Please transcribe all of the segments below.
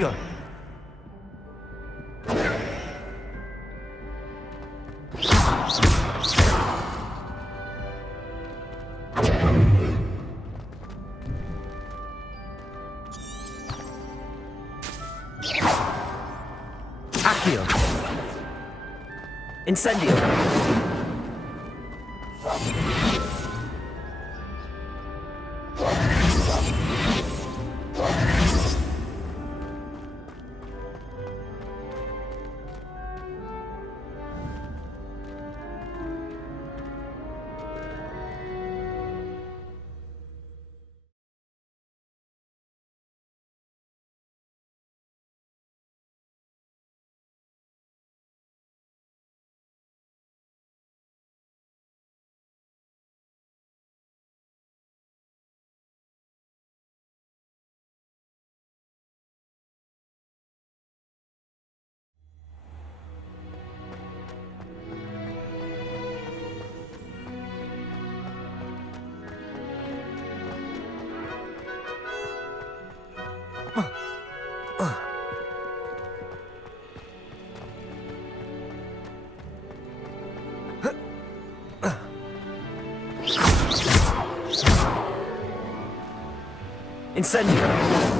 Prego. Accio. Incendio. Incendio.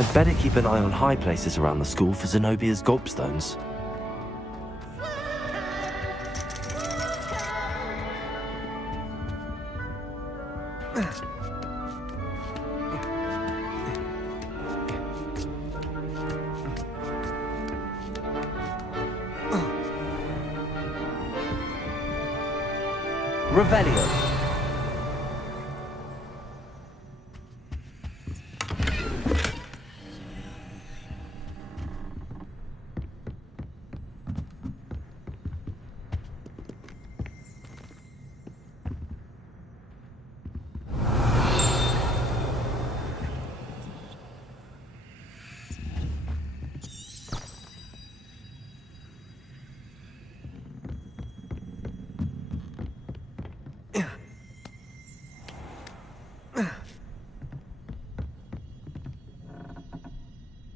I'd better keep an eye on high places around the school for Zenobia's gobstones. Revelio.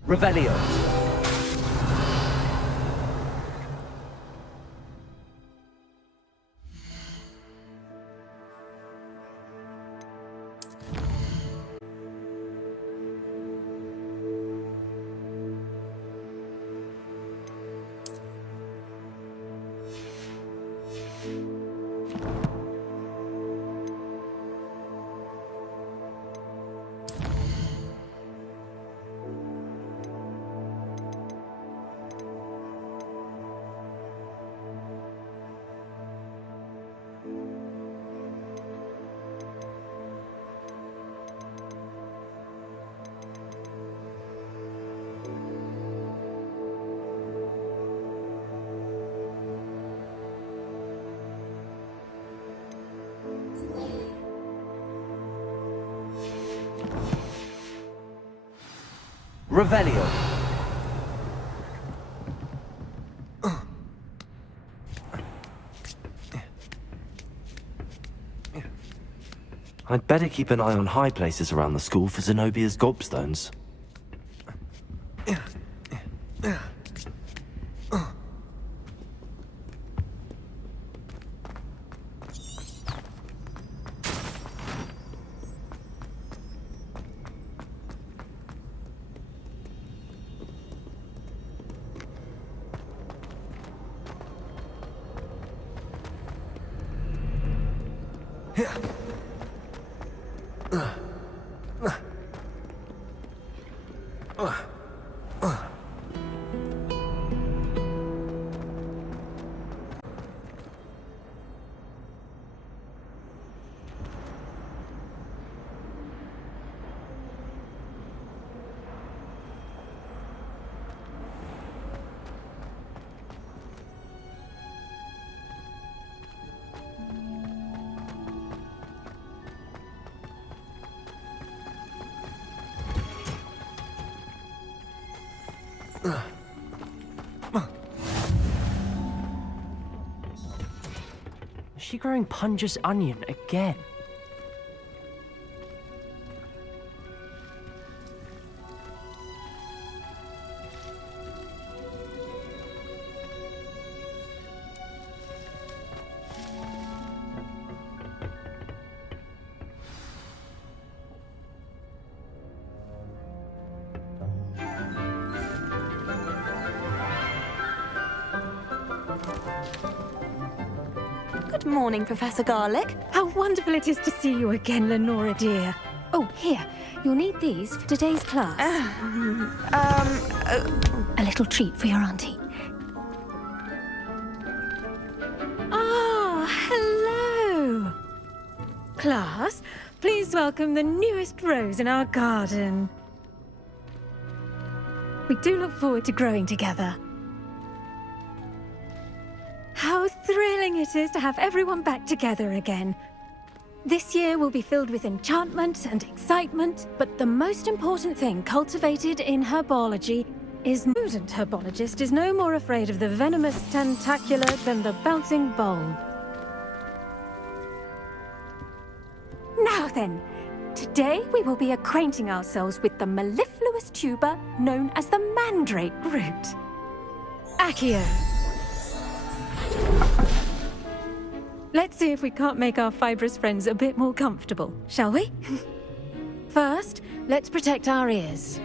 Revelio. Revelio. I'd better keep an eye on high places around the school for Zenobia's gobstones. Is she growing Punja's onion again? Good morning, Professor Garlic. How wonderful it is to see you again, Lenora dear. Oh, here. You'll need these for today's class. A little treat for your auntie. Ah, hello. Class, please welcome the newest rose in our garden. We do look forward to growing together. How thrilling it is to have everyone back together again. This year will be filled with enchantment and excitement, but the most important thing cultivated in herbology is the student herbologist is no more afraid of the venomous tentacula than the bouncing bulb. Now then, today we will be acquainting ourselves with the mellifluous tuber known as the mandrake root. Accio. Let's see if we can't make our fibrous friends a bit more comfortable, shall we? First, let's protect our ears.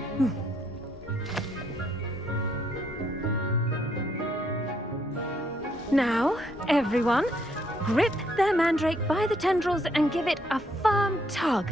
Now, everyone, grip their mandrake by the tendrils and give it a firm tug.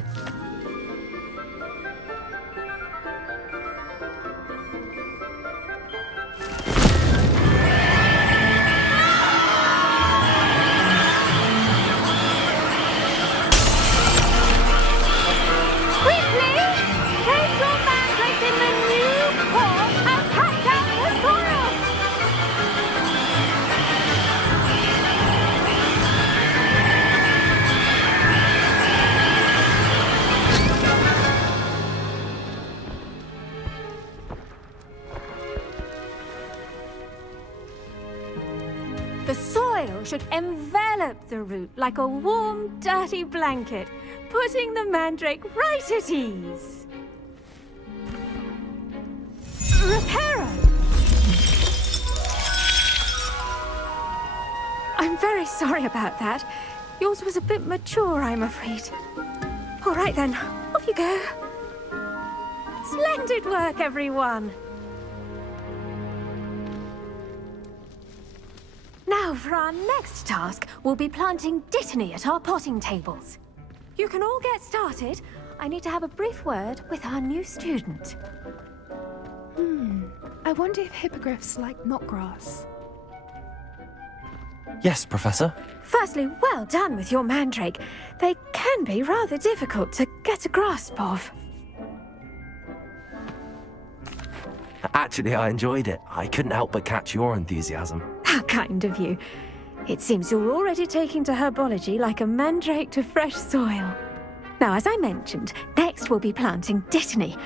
should envelop the root like a warm, dirty blanket, putting the mandrake right at ease. Reparo! I'm very sorry about that. Yours was a bit mature, I'm afraid. All right then, off you go. Splendid work, everyone! Now, for our next task, we'll be planting dittany at our potting tables. You can all get started. I need to have a brief word with our new student. I wonder if hippogriffs like knotgrass. Yes, Professor. Firstly, well done with your mandrake. They can be rather difficult to get a grasp of. Actually, I enjoyed it. I couldn't help but catch your enthusiasm. How kind of you. It seems you're already taking to herbology like a mandrake to fresh soil. Now, as I mentioned, next we'll be planting dittany.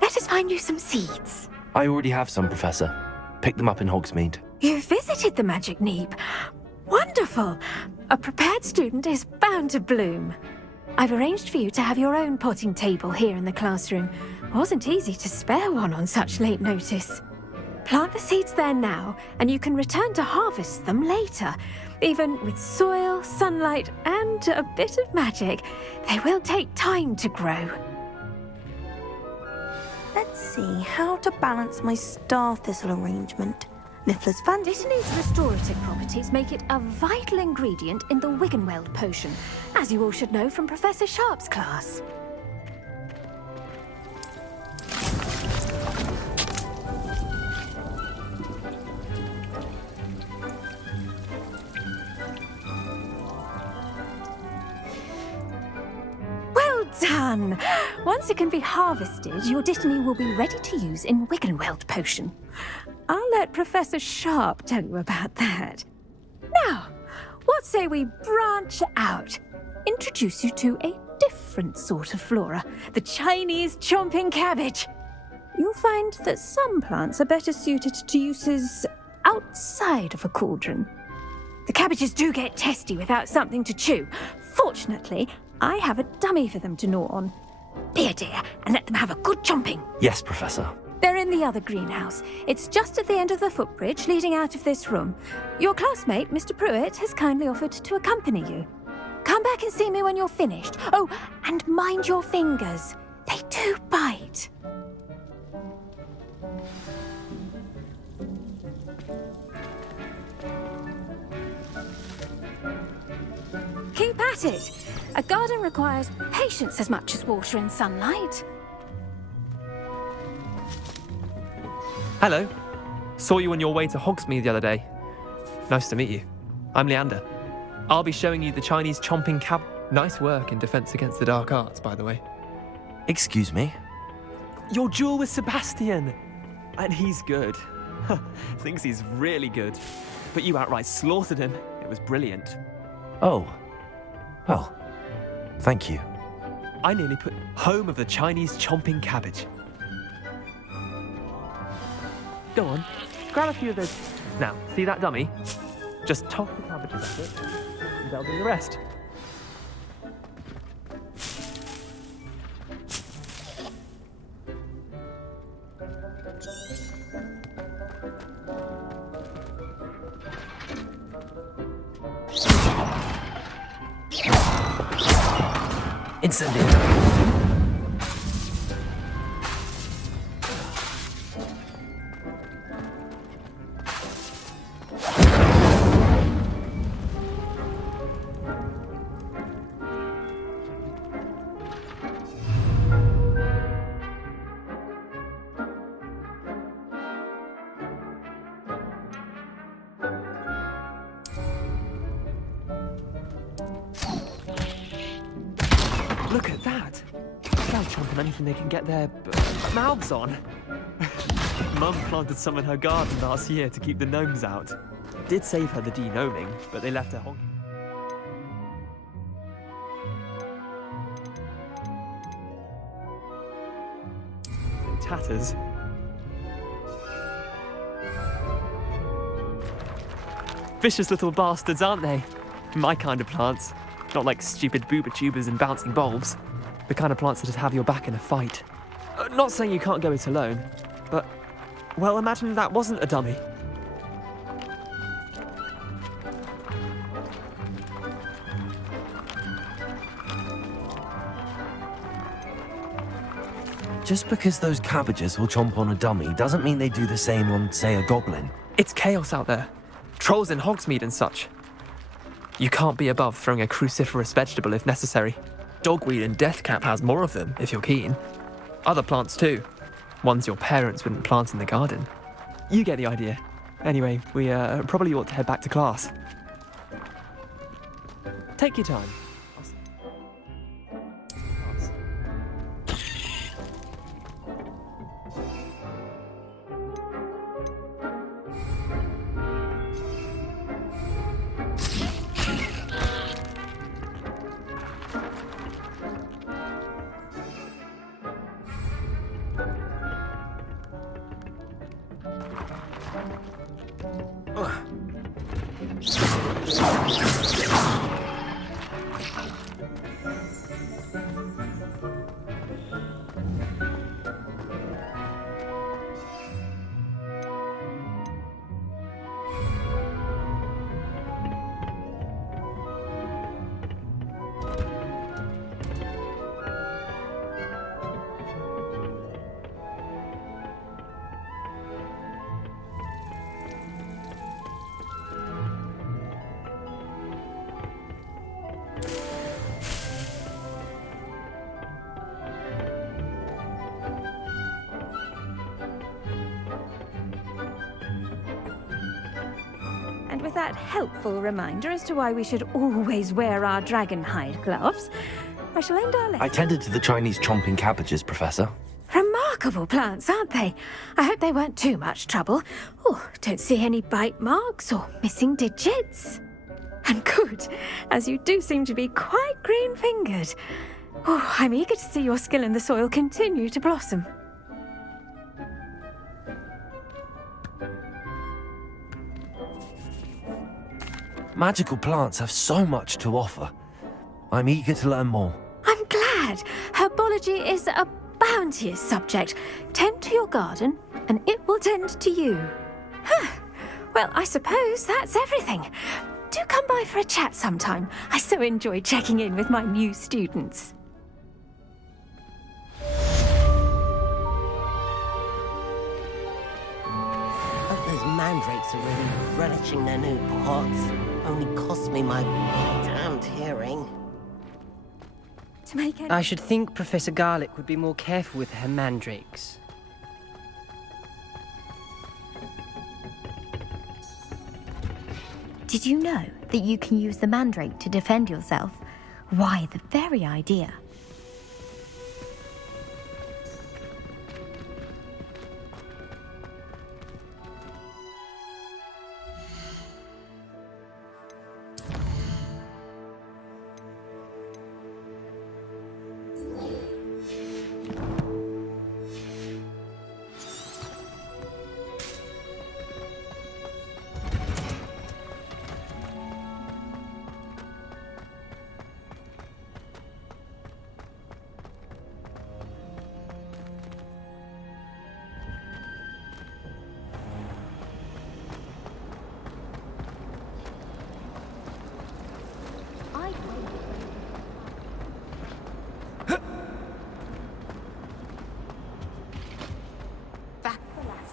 Let us find you some seeds. I already have some, Professor. Picked them up in Hogsmeade. You visited the Magic Neep. Wonderful! A prepared student is bound to bloom. I've arranged for you to have your own potting table here in the classroom. Wasn't easy to spare one on such late notice. Plant the seeds there now, and you can return to harvest them later. Even with soil, sunlight, and a bit of magic, they will take time to grow. Let's see how to balance my star thistle arrangement. Niffler's fancy. Dittany's restorative properties make it a vital ingredient in the Wiggenweld potion, as you all should know from Professor Sharp's class. Well done! Once it can be harvested, your dittany will be ready to use in Wiggenweld potion. I'll let Professor Sharp tell you about that. Now, what say we branch out? Introduce you to a different sort of flora, the Chinese chomping cabbage. You'll find that some plants are better suited to uses outside of a cauldron. The cabbages do get testy without something to chew. Fortunately, I have a dummy for them to gnaw on. Be a dear and let them have a good chomping. Yes, Professor. They're in the other greenhouse. It's just at the end of the footbridge leading out of this room. Your classmate, Mr. Pruitt, has kindly offered to accompany you. Come back and see me when you're finished. Oh, and mind your fingers. They do bite. Keep at it. A garden requires patience as much as water and sunlight. Hello. Saw you on your way to Hogsmeade the other day. Nice to meet you. I'm Leander. I'll be showing you the Chinese chomping cab. Nice work in Defense Against the Dark Arts, by the way. Excuse me? Your duel with Sebastian! And he's good. Thinks he's really good. But you outright slaughtered him. It was brilliant. Oh. Well, thank you. I nearly put home of the Chinese chomping cabbage. Go on, grab a few of those. Now, see that dummy? Just toss the cabbages at it, and they'll do the rest. Incendiary. Look at that! They'll chomp on anything they can get their mouths on. Mum planted some in her garden last year to keep the gnomes out. Did save her the de-gnoming, but they left her honking. In tatters. Vicious little bastards, aren't they? My kind of plants. Not like stupid booba tubers and bouncing bulbs. The kind of plants that'd have your back in a fight. Not saying you can't go it alone, but, well, imagine that wasn't a dummy. Just because those cabbages will chomp on a dummy doesn't mean they do the same on, say, a goblin. It's chaos out there. Trolls in Hogsmeade and such. You can't be above throwing a cruciferous vegetable if necessary. Dogweed and deathcap has more of them, if you're keen. Other plants too. Ones your parents wouldn't plant in the garden. You get the idea. Anyway, we probably ought to head back to class. Take your time. And with that helpful reminder as to why we should always wear our dragon hide gloves, I shall end our lesson. I tended to the Chinese chomping cabbages, Professor. Remarkable plants, aren't they? I hope they weren't too much trouble. Oh, don't see any bite marks or missing digits. And good, as you do seem to be quite green-fingered. Oh, I'm eager to see your skill in the soil continue to blossom. Magical plants have so much to offer. I'm eager to learn more. I'm glad. Herbology is a bounteous subject. Tend to your garden, and it will tend to you. Huh. Well, I suppose that's everything. Do come by for a chat sometime. I so enjoy checking in with my new students. Hope those mandrakes are really relishing their new pots. Only cost me my damned hearing. To make any... I should think Professor Garlick would be more careful with her mandrakes. Did you know that you can use the mandrake to defend yourself? Why, the very idea.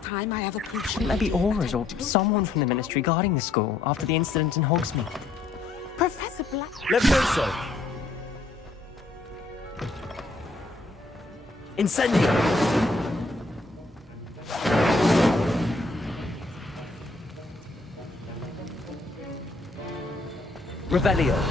Time I have appreciated. Maybe Auras or someone from the Ministry guarding the school after the incident in Hogsmeade. Professor Black. Levioso! Incendio! Revelio!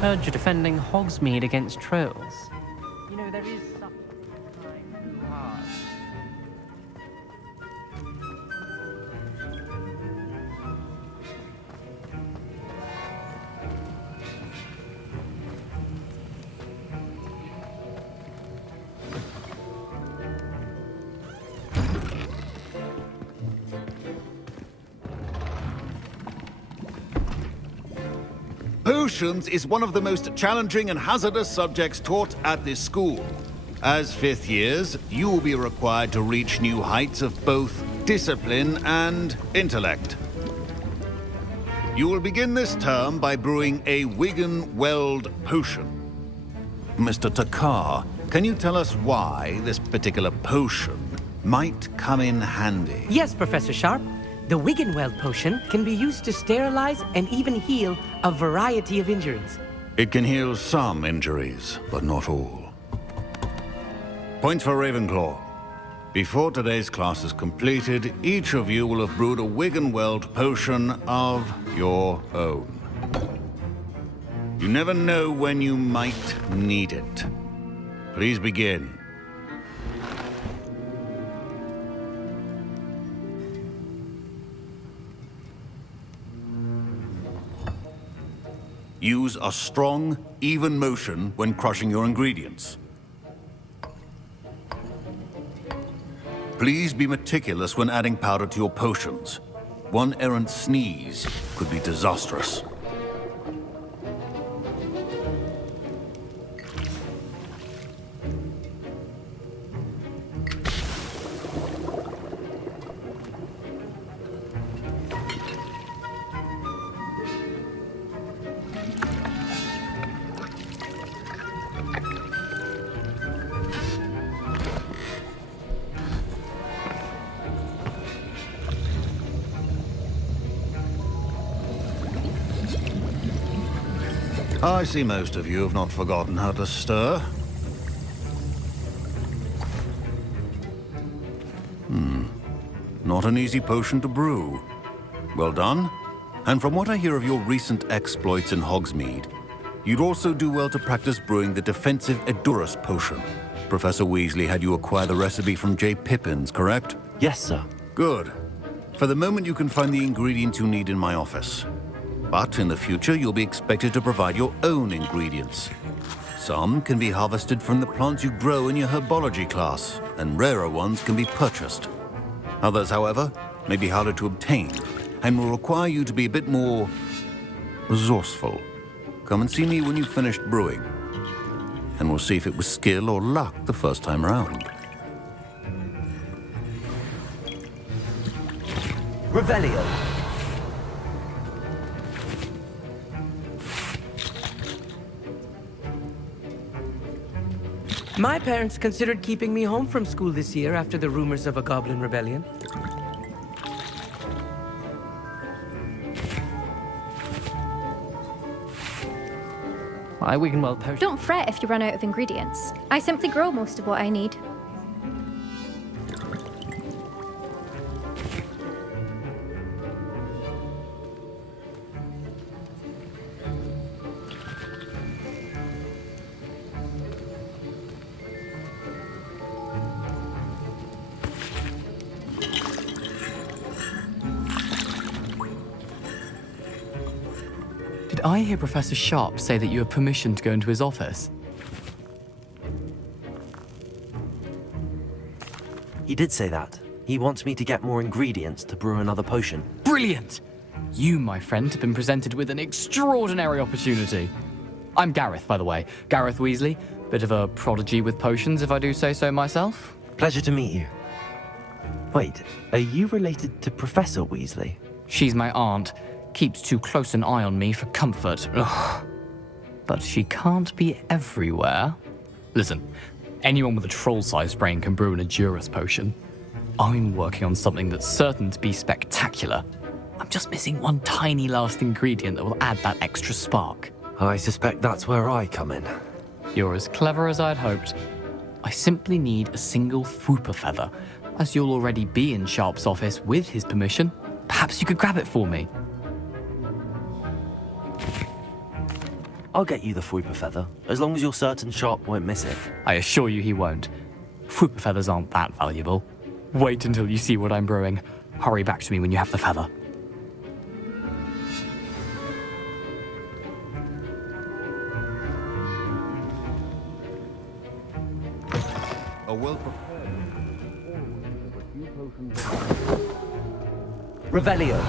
Heard you're defending Hogsmeade against trolls. You know, there There is something trying too hard. Potions is one of the most challenging and hazardous subjects taught at this school. As fifth years, you will be required to reach new heights of both discipline and intellect. You will begin this term by brewing a Wigan-Weld potion. Mr. Takar, can you tell us why this particular potion might come in handy? Yes, Professor Sharp. The Wigan-Weld potion can be used to sterilize and even heal a variety of injuries. It can heal some injuries, but not all. Point for Ravenclaw. Before today's class is completed, each of you will have brewed a Wigan-Weld potion of your own. You never know when you might need it. Please begin. Use a strong, even motion when crushing your ingredients. Please be meticulous when adding powder to your potions. One errant sneeze could be disastrous. I see most of you have not forgotten how to stir. Not an easy potion to brew. Well done. And from what I hear of your recent exploits in Hogsmeade, you'd also do well to practice brewing the defensive Edurus potion. Professor Weasley had you acquire the recipe from J. Pippins, correct? Yes, sir. Good. For the moment, you can find the ingredients you need in my office. But in the future, you'll be expected to provide your own ingredients. Some can be harvested from the plants you grow in your herbology class, and rarer ones can be purchased. Others, however, may be harder to obtain, and will require you to be a bit more resourceful. Come and see me when you've finished brewing, and we'll see if it was skill or luck the first time around. Revelio. My parents considered keeping me home from school this year after the rumors of a goblin rebellion. My Wigan-Weld potion. Don't fret if you run out of ingredients. I simply grow most of what I need. Did I hear Professor Sharp say that you have permission to go into his office? He did say that. He wants me to get more ingredients to brew another potion. Brilliant! You, my friend, have been presented with an extraordinary opportunity. I'm Gareth, by the way. Gareth Weasley. Bit of a prodigy with potions, if I do say so myself. Pleasure to meet you. Wait, are you related to Professor Weasley? She's my aunt. Keeps too close an eye on me for comfort. Ugh. But she can't be everywhere. Listen, anyone with a troll-sized brain can brew an Edurus potion. I'm working on something that's certain to be spectacular. I'm just missing one tiny last ingredient that will add that extra spark. I suspect that's where I come in. You're as clever as I'd hoped. I simply need a single Fwooper feather. As you'll already be in Sharp's office with his permission, perhaps you could grab it for me. I'll get you the Fwooper feather, as long as you're certain Sharp won't miss it. I assure you he won't. Fwooper feathers aren't that valuable. Wait until you see what I'm brewing. Hurry back to me when you have the feather. A well-prepared always a few potions. Revelio.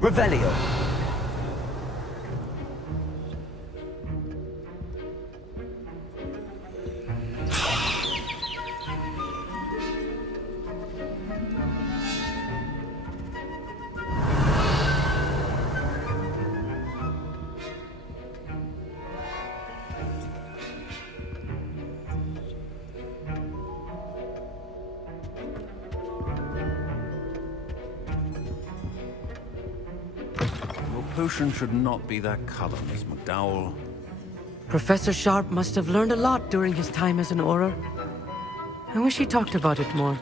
Revelio. Potion should not be that color, Miss McDowell. Professor Sharp must have learned a lot during his time as an Auror. I wish he talked about it more.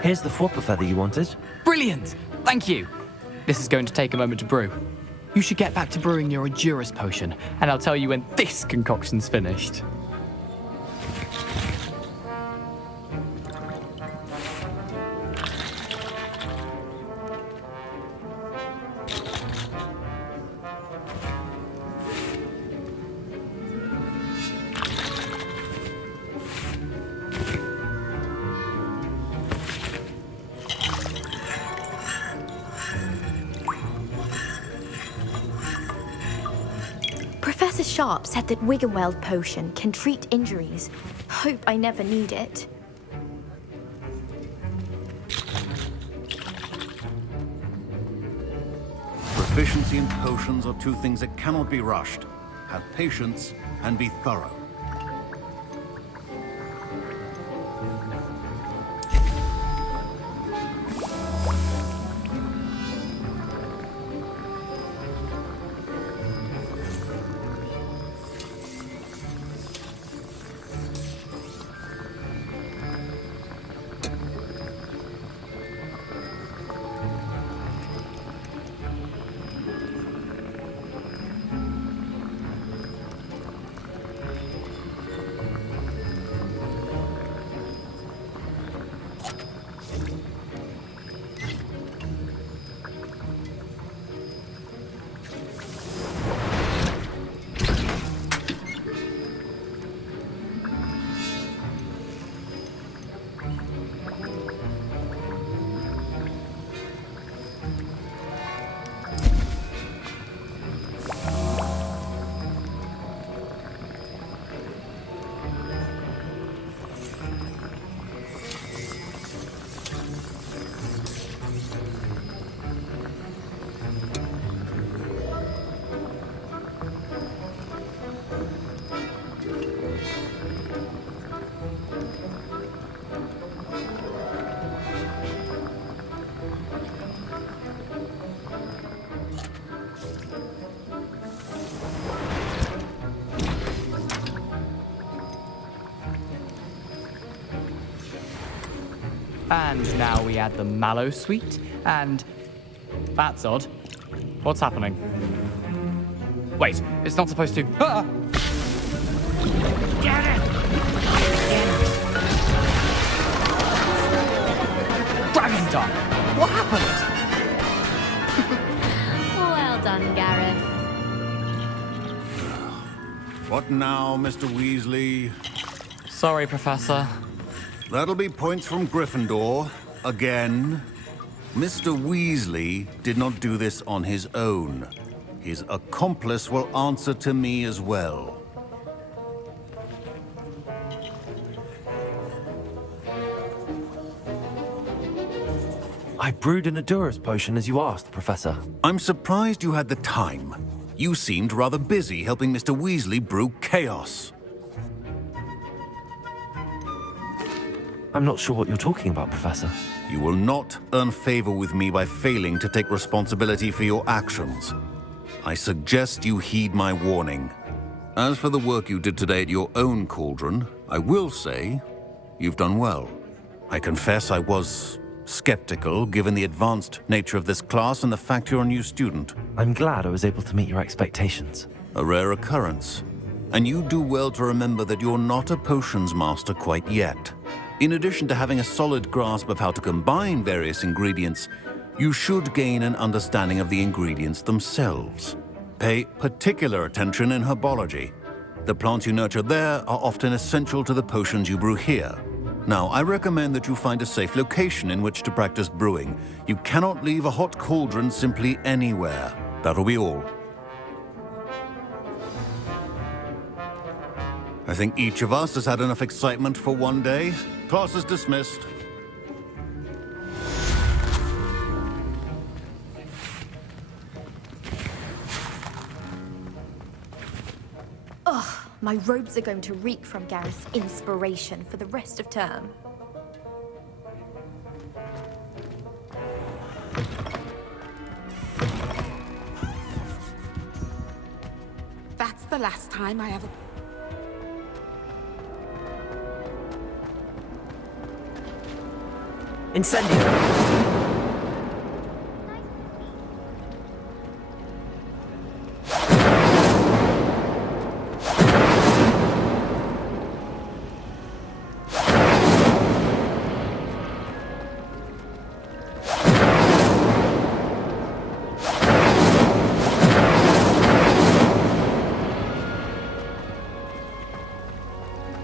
Here's the Fwooper feather you wanted. Brilliant! Thank you! This is going to take a moment to brew. You should get back to brewing your Edurus potion, and I'll tell you when this concoction's finished. Professor Sharp said that Wiggenweld potion can treat injuries. Hope I never need it. Proficiency in potions are two things that cannot be rushed. Have patience and be thorough. And now we add the mallow sweet, and... That's odd. What's happening? Wait, it's not supposed to... Ah! Get it! Dragon Dog! What happened? Well done, Gareth. What now, Mr. Weasley? Sorry, Professor. That'll be points from Gryffindor. Again. Mr. Weasley did not do this on his own. His accomplice will answer to me as well. I brewed an Adurus potion as you asked, Professor. I'm surprised you had the time. You seemed rather busy helping Mr. Weasley brew chaos. I'm not sure what you're talking about, Professor. You will not earn favor with me by failing to take responsibility for your actions. I suggest you heed my warning. As for the work you did today at your own cauldron, I will say you've done well. I confess I was skeptical, given the advanced nature of this class and the fact you're a new student. I'm glad I was able to meet your expectations. A rare occurrence. And you do well to remember that you're not a potions master quite yet. In addition to having a solid grasp of how to combine various ingredients, you should gain an understanding of the ingredients themselves. Pay particular attention in herbology. The plants you nurture there are often essential to the potions you brew here. Now, I recommend that you find a safe location in which to practice brewing. You cannot leave a hot cauldron simply anywhere. That'll be all. I think each of us has had enough excitement for one day. Class is dismissed. Ugh, my robes are going to reek from Gareth's inspiration for the rest of term. That's the last time I ever... Incendio!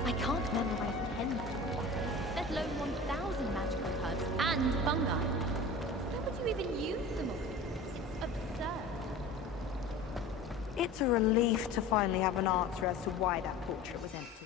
I can't memorize 10, let alone 1,000 magical herbs and fungi. How would you even use them all? It's absurd. It's a relief to finally have an answer as to why that portrait was empty.